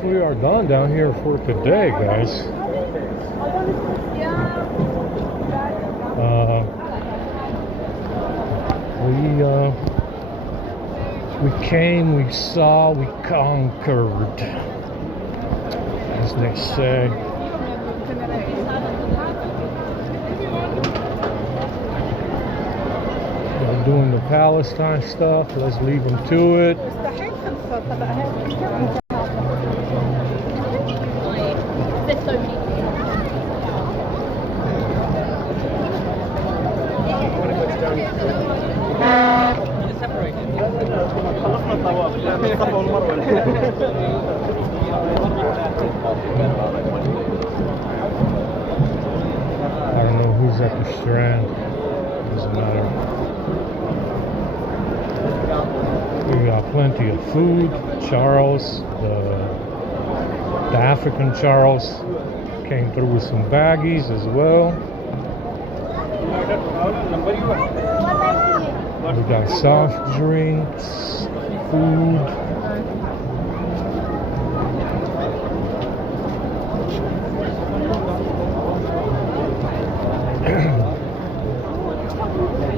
guess we are done down here for today, guys. We came, we saw, we conquered, as they say. They're doing the Palestine stuff. Let's leave them to it. I don't know who's at the strand. Doesn't matter. We got plenty of food. Charles, the African Charles, came through with some baggies as well. We got soft drinks, food.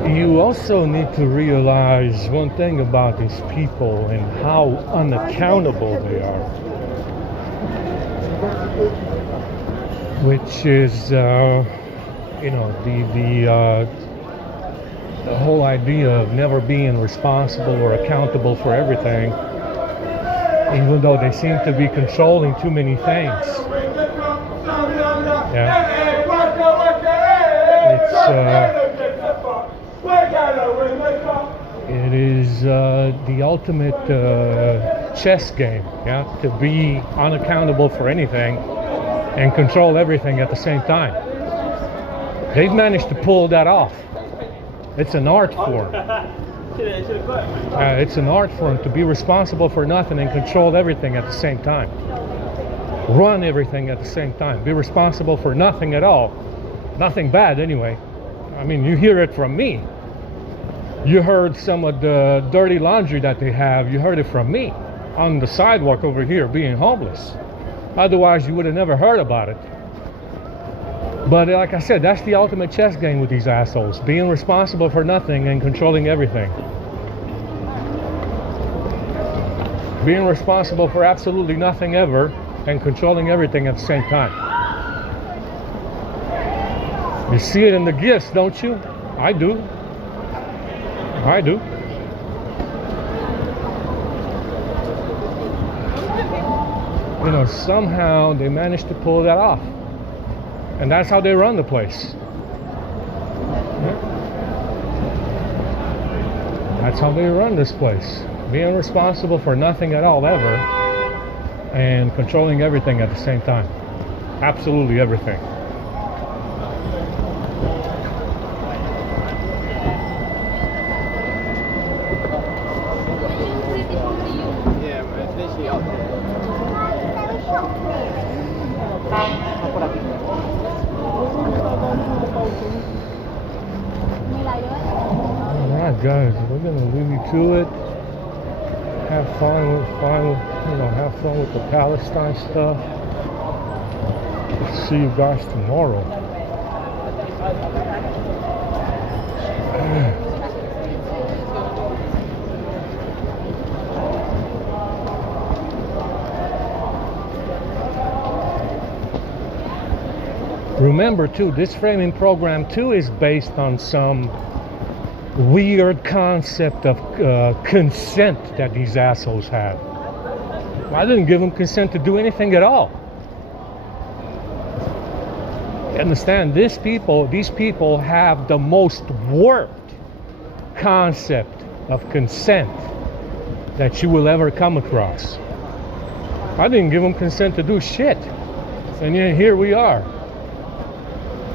You also need to realize one thing about these people and how unaccountable they are, which is, you know, the whole idea of never being responsible or accountable for everything, even though they seem to be controlling too many things. Yeah. It is the ultimate chess game, yeah, to be unaccountable for anything and control everything at the same time. They've managed to pull that off. It's an art form. It's an art form to be responsible for nothing and control everything at the same time. Run everything at the same time. Be responsible for nothing at all. Nothing bad anyway. I mean, you hear it from me. You heard some of the dirty laundry that they have. You heard it from me on the sidewalk over here being homeless. Otherwise, you would have never heard about it. But like I said, that's the ultimate chess game with these assholes. Being responsible for nothing and controlling everything. Being responsible for absolutely nothing ever and controlling everything at the same time. You see it in the gifts, don't you? I do. I do. You know, somehow they managed to pull that off. And that's how they run the place. That's how they run this place. Being responsible for nothing at all ever and controlling everything at the same time. Absolutely everything. Alright guys, we're gonna leave you to it. Have fun with the Palestine stuff. See you guys tomorrow. Remember too, this framing program too is based on some weird concept of consent that these assholes have. I didn't give them consent to do anything at all. You understand? These people have the most warped concept of consent that you will ever come across. I didn't give them consent to do shit. And yet here we are.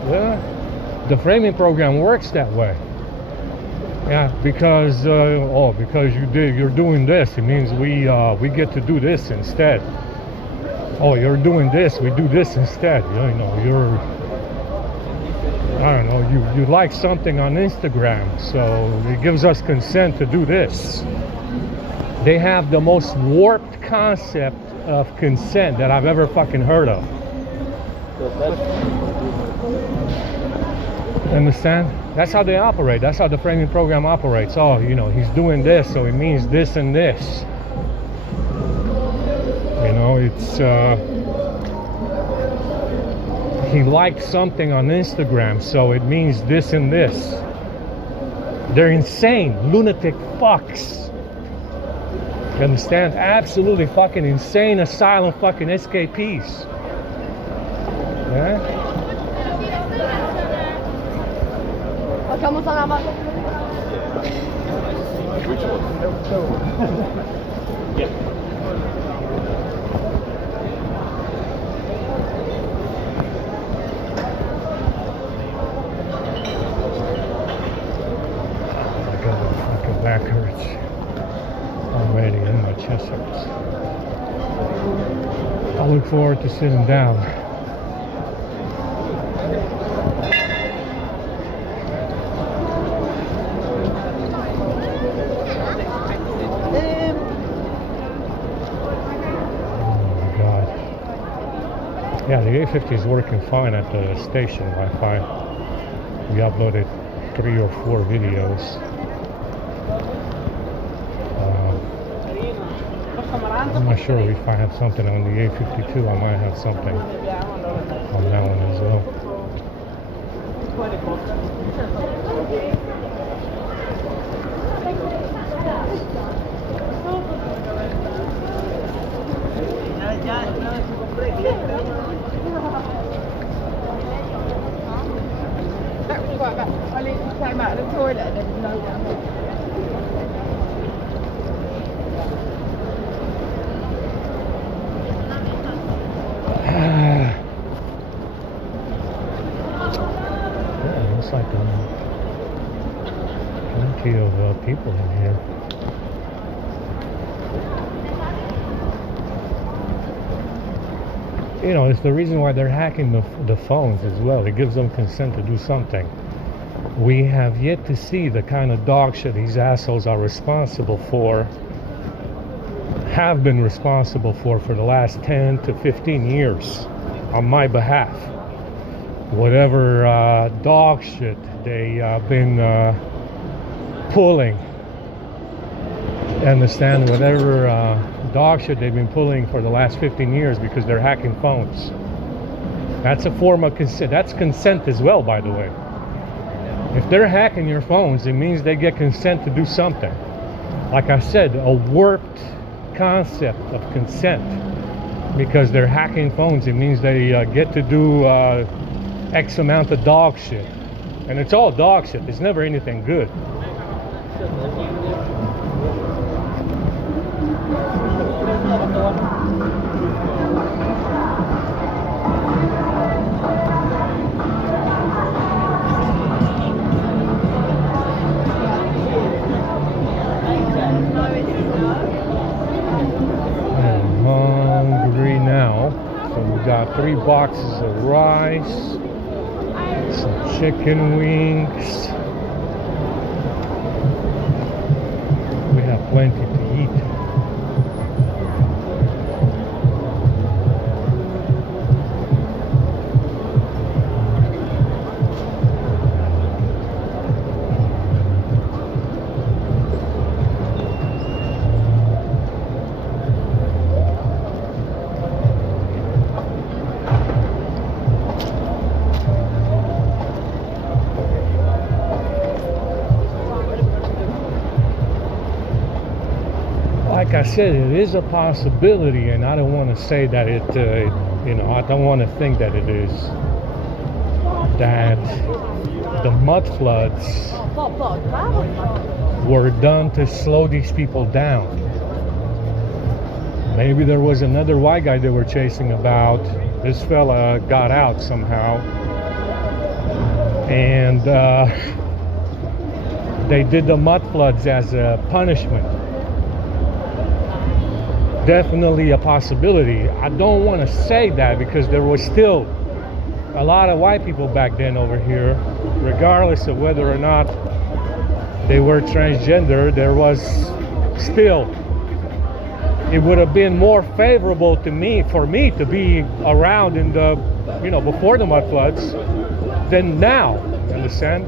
Yeah, the framing program works that way. Yeah, because you're doing this, it means we get to do this instead. Oh, you're doing this, we do this instead. You know, I don't know, you like something on Instagram, so it gives us consent to do this. They have the most warped concept of consent that I've ever fucking heard of. Understand? That's how they operate. That's how the framing program operates. Oh, you know, he's doing this, so it means this and this. You know, it's he liked something on Instagram, so it means this and this. They're insane, lunatic fucks. You understand? Absolutely fucking insane asylum fucking escapees. Yeah? My back hurts already and my chest hurts. I look forward to sitting down. Oh my God. Yeah, the A50 is working fine at the station Wi-Fi. We uploaded 3 or 4 videos. I'm not sure if I have something on the A52. I might have something on that one as well. Yeah, looks like plenty of people in here. You know, it's the reason why they're hacking the phones as well. It gives them consent to do something. We have yet to see the kind of dog shit these assholes are responsible for, have been responsible for the last 10 to 15 years on my behalf. Whatever dog shit they been pulling, understand, whatever dog shit they've been pulling for the last 15 years because they're hacking phones. That's a form of consent. That's consent as well, by the way. If they're hacking your phones, it means they get consent to do something. Like I said, a warped concept of consent. Because they're hacking phones, it means they get to do X amount of dog shit. And it's all dog shit. It's never anything good. Got 3 boxes of rice, some chicken wings. We have plenty to eat. Like I said, it is a possibility, and I don't want to say that it, you know, I don't want to think that it is, that the mud floods were done to slow these people down. Maybe there was another white guy they were chasing about. This fella got out somehow, and they did the mud floods as a punishment. Definitely a possibility. I don't want to say that because there was still a lot of white people back then over here, regardless of whether or not they were transgender. There was still it would have been more favorable to me, for me to be around in the, before the mud floods than now. You understand?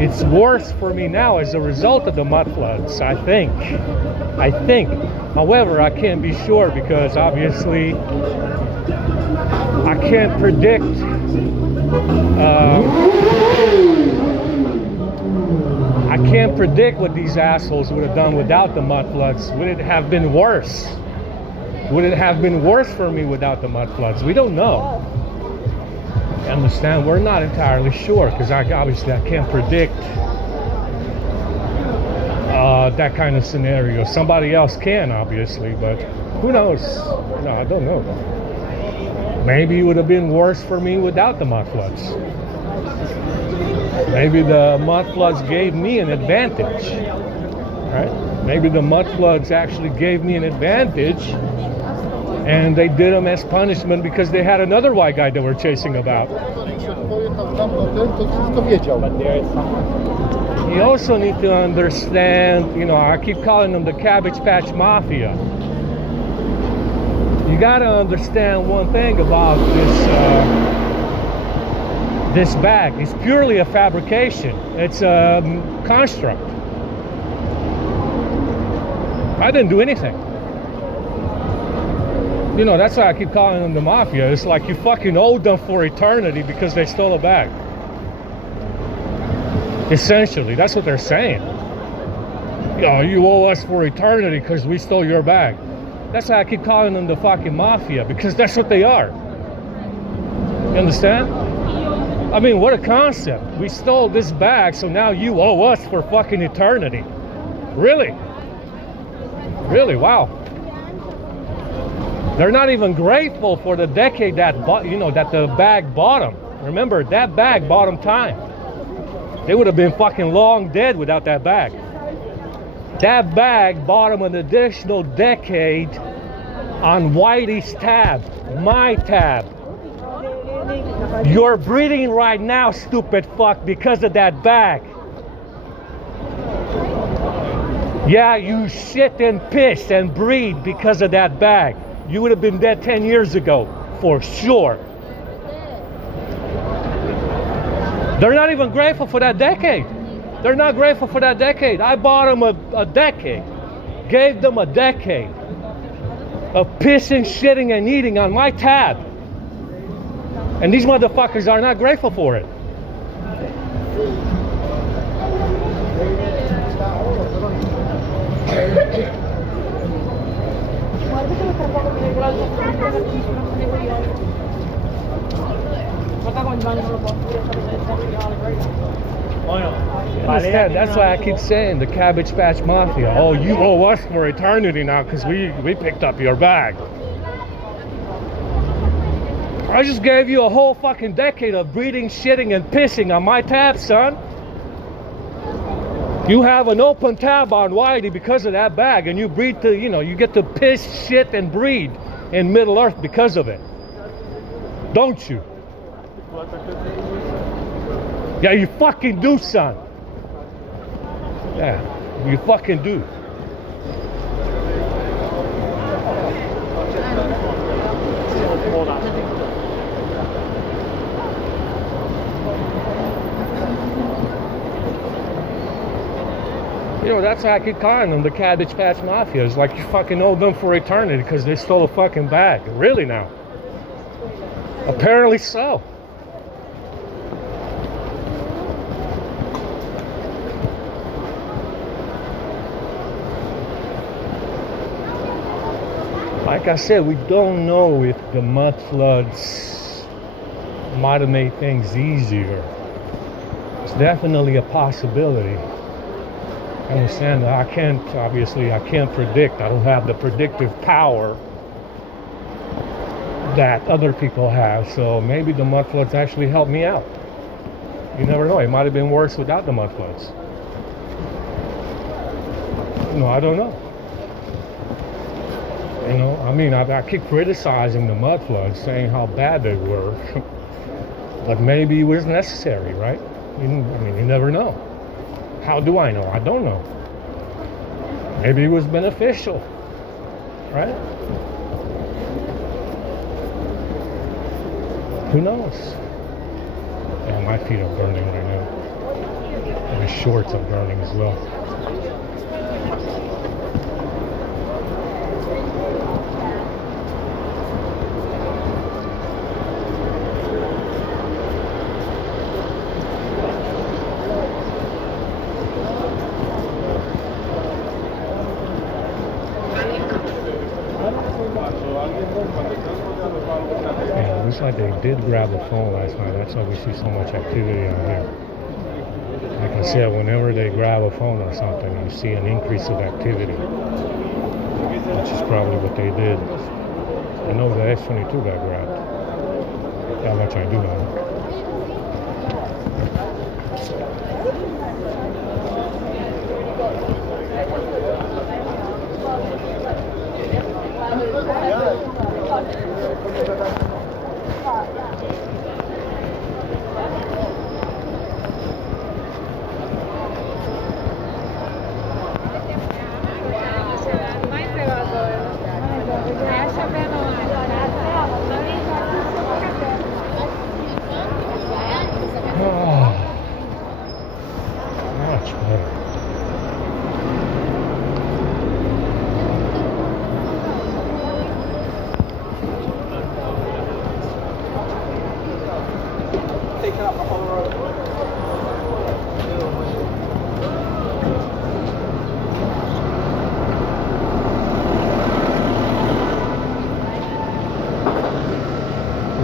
It's worse for me now as a result of the mud floods, I think. However, I can't be sure because obviously I can't predict what these assholes would have done without the mud floods. Would it have been worse? Would it have been worse for me without the mud floods? We don't know. You understand? We're not entirely sure because obviously I can't predict that kind of scenario. Somebody else can, obviously, but who knows? I don't know. Maybe it would have been worse for me without the mud floods. Maybe the mud floods gave me an advantage, right? Maybe the mud floods actually gave me an advantage, and they did them as punishment because they had another white guy they were chasing about. You also need to understand, I keep calling them the Cabbage Patch Mafia. You got to understand one thing about this bag. It's purely a fabrication. It's a construct. I didn't do anything. That's why I keep calling them the mafia. It's like you fucking owe them for eternity because they stole a bag. Essentially, that's what they're saying. You owe us for eternity because we stole your bag. That's why I keep calling them the fucking mafia, because that's what they are. You understand? I mean, what a concept. We stole this bag, so now you owe us for fucking eternity. Really? Really? Wow. They're not even grateful for the decade that the bag bought them. Remember, that bag bought them time. They would have been fucking long dead without that bag. That bag bought them an additional decade on Whitey's tab, my tab. You're breathing right now, stupid fuck, because of that bag. Yeah, you shit and piss and breathe because of that bag. You would have been dead 10 years ago, for sure. They're not even grateful for that decade. They're not grateful for that decade. I bought them a decade. Gave them a decade of pissing, shitting, and eating on my tab. And these motherfuckers are not grateful for it. Understand? That's why I keep saying the Cabbage Patch Mafia. Oh, you owe us for eternity now because we picked up your bag. I just gave you a whole fucking decade of breathing, shitting, and pissing on my tab, son. You have an open tab on Whitey because of that bag, and you breathe to, you get to piss, shit, and breathe in Middle Earth because of it. Don't you? Yeah, you fucking do, son. Yeah, you fucking do. That's why I keep calling them the Cabbage Patch Mafia. It's like you fucking owe them for eternity because they stole a fucking bag. Really now? Apparently so. Like I said, we don't know if the mud floods might have made things easier. It's definitely a possibility. I understand that I can't predict. I don't have the predictive power that other people have. So maybe the mud floods actually helped me out. You never know. It might have been worse without the mud floods. I don't know. I keep criticizing the mud floods, saying how bad they were. But maybe it was necessary, right? You never know. How do I know? I don't know. Maybe it was beneficial. right? Who knows? Yeah, my feet are burning right now. And the shorts are burning as well. Yeah, it looks like they did grab the phone last night. That's why we see so much activity on here. Like I said, whenever they grab a phone or something, you see an increase of activity, which is probably what they did. I know the S22 got grabbed. That much I do know. Much better. Taking up the whole road.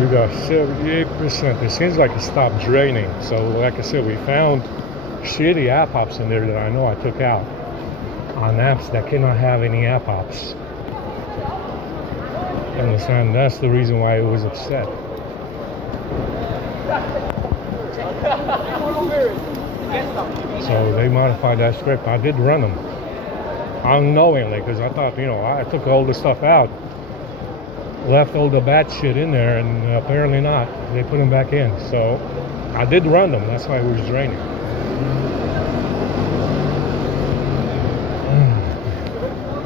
We got 78%. It seems like it stopped draining. So like I said, we found shitty app hops in there that I know I took out on apps that cannot have any app hops. You understand? That's the reason why it was upset. So they modified that script. I did run them unknowingly because I thought, I took all the stuff out, left all the bad shit in there, and apparently not. They put them back in. So I did run them. That's why it was draining.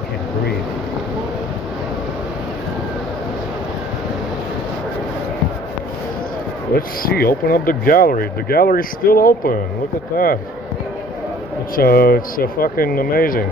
Can't breathe. Let's see. Open up the gallery. The gallery's still open. Look at that. It's fucking amazing.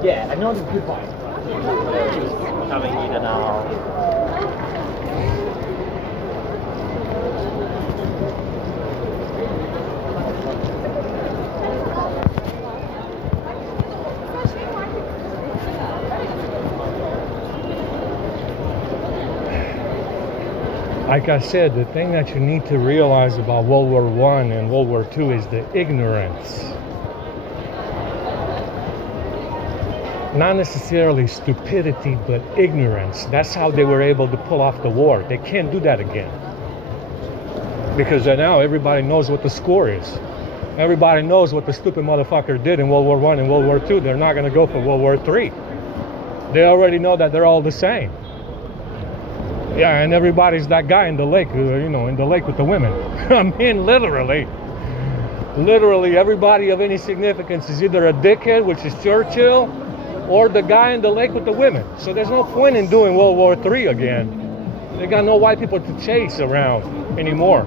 Yeah, I know the good one. Having eaten now. Like I said, the thing that you need to realize about World War I and World War II is the ignorance. Not necessarily stupidity, but ignorance. That's how they were able to pull off the war. They can't do that again. Because now everybody knows what the score is. Everybody knows what the stupid motherfucker did in World War I and World War II. They're not going to go for World War III. They already know that they're all the same. Yeah, and everybody's that guy in the lake, in the lake with the women. I mean, literally everybody of any significance is either a dickhead, which is Churchill, or the guy in the lake with the women. So there's no point in doing World War III again. They got no white people to chase around anymore.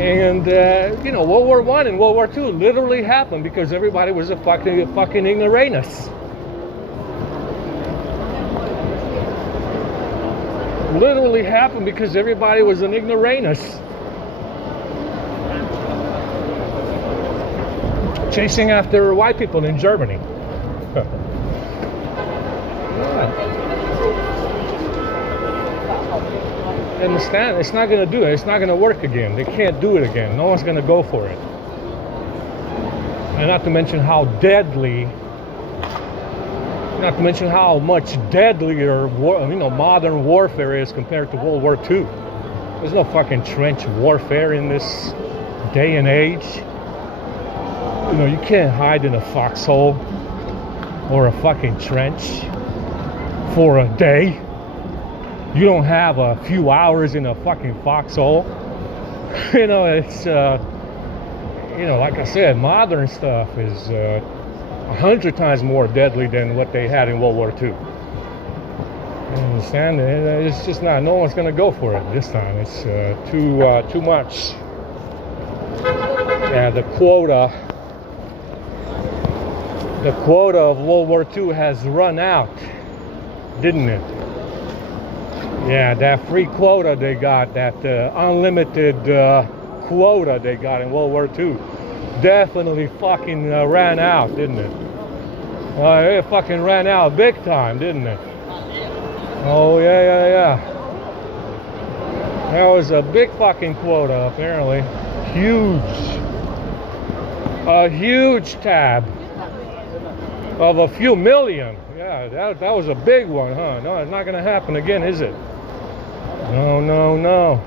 And, World War I and World War II literally happened because everybody was a fucking ignoramus. Literally happened because everybody was an ignoramus. Chasing after white people in Germany. Understand? It's not going to do it. It's not going to work again. They can't do it again. No one's going to go for it. And not to mention how deadly Not to mention how much deadlier, modern warfare is compared to World War II. There's no fucking trench warfare in this day and age. You can't hide in a foxhole or a fucking trench for a day. You don't have a few hours in a fucking foxhole. It's like I said, modern stuff is 100 times more deadly than what they had in World War II. You understand? It's just not. No one's gonna go for it this time. It's too much. Yeah, the quota of World War II has run out, didn't it? Yeah, that free quota they got, that unlimited quota they got in World War II, definitely fucking ran out, didn't it? It fucking ran out big time, didn't it? Oh yeah. That was a big fucking quota, apparently. A huge tab of a few million. Yeah, that was a big one, huh? No, it's not gonna happen again, is it? No.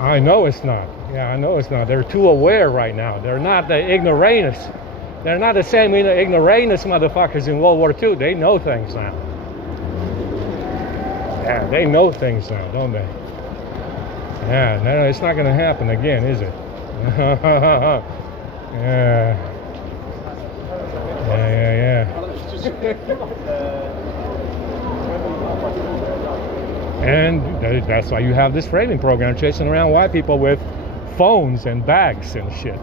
I know it's not. Yeah, I know it's not. They're too aware right now. They're not the ignoramus. They're not the same ignoramus motherfuckers in World War II. They know things now. Yeah, they know things now, don't they? Yeah, no, it's not gonna happen again, is it? Yeah. And that's why you have this framing program chasing around white people with phones and bags and shit.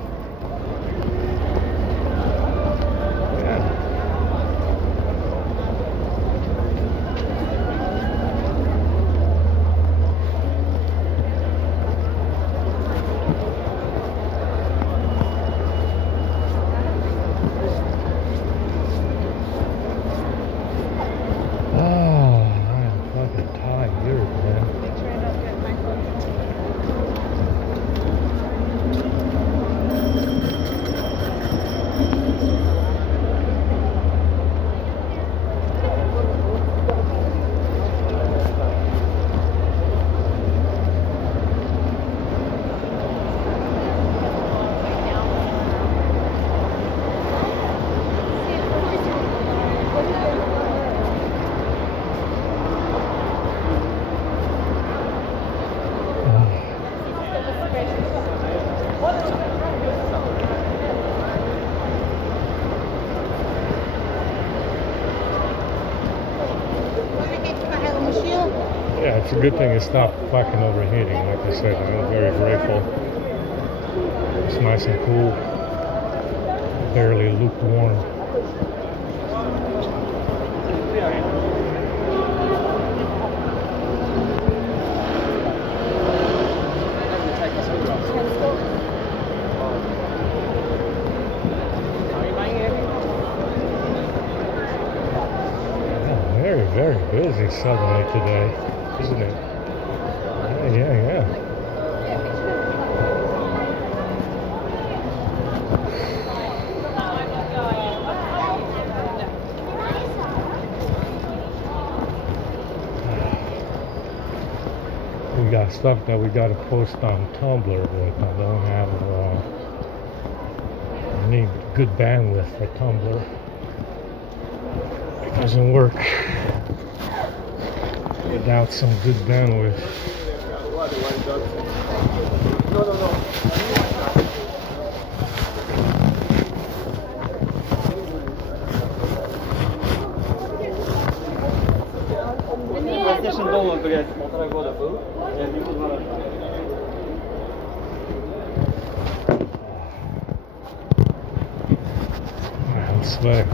Yeah, it's a good thing it stopped fucking overheating. Like I said, I'm very grateful. It's nice and cool, barely lukewarm. Very, very busy suddenly today, isn't it? Yeah. We got stuff that we got to post on Tumblr, but I don't have any good bandwidth for Tumblr. It doesn't work without some good bandwidth. I'm sweating.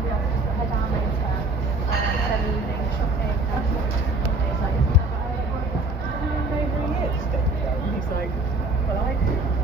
I'll be able to head down later, spend the evening shopping and days like that. Maybe he is. He's like, well, I do.